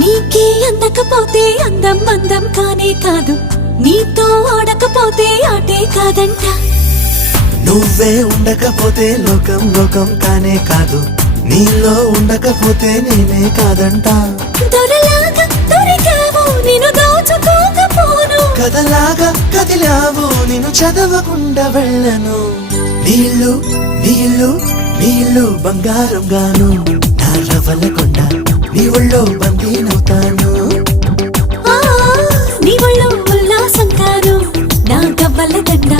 నీకే అందకపోతే అందం అందం కానే కాదు, నీతో ఆడకపోతే ఆటే కాదంట. నువ్వే ఉండకపోతే లోకం లోకం కానే కాదు, నీలో ఉండకపోతే నేనే కాదంట. దొరలాగా దొరికావు నిన్ను దోచుకోకపోను, కథలాగా కదిలావు నిన్ను చదవకుండా వెళ్ళను. నీళ్ళు నీళ్ళు నీళ్ళు బంగారం గాను, నా రవల కొండ నీ ఒళ్ళో బందీనవుతాను. నీ ఒళ్ళో ఉల్లాసం కాను, నా గవ్వల దండ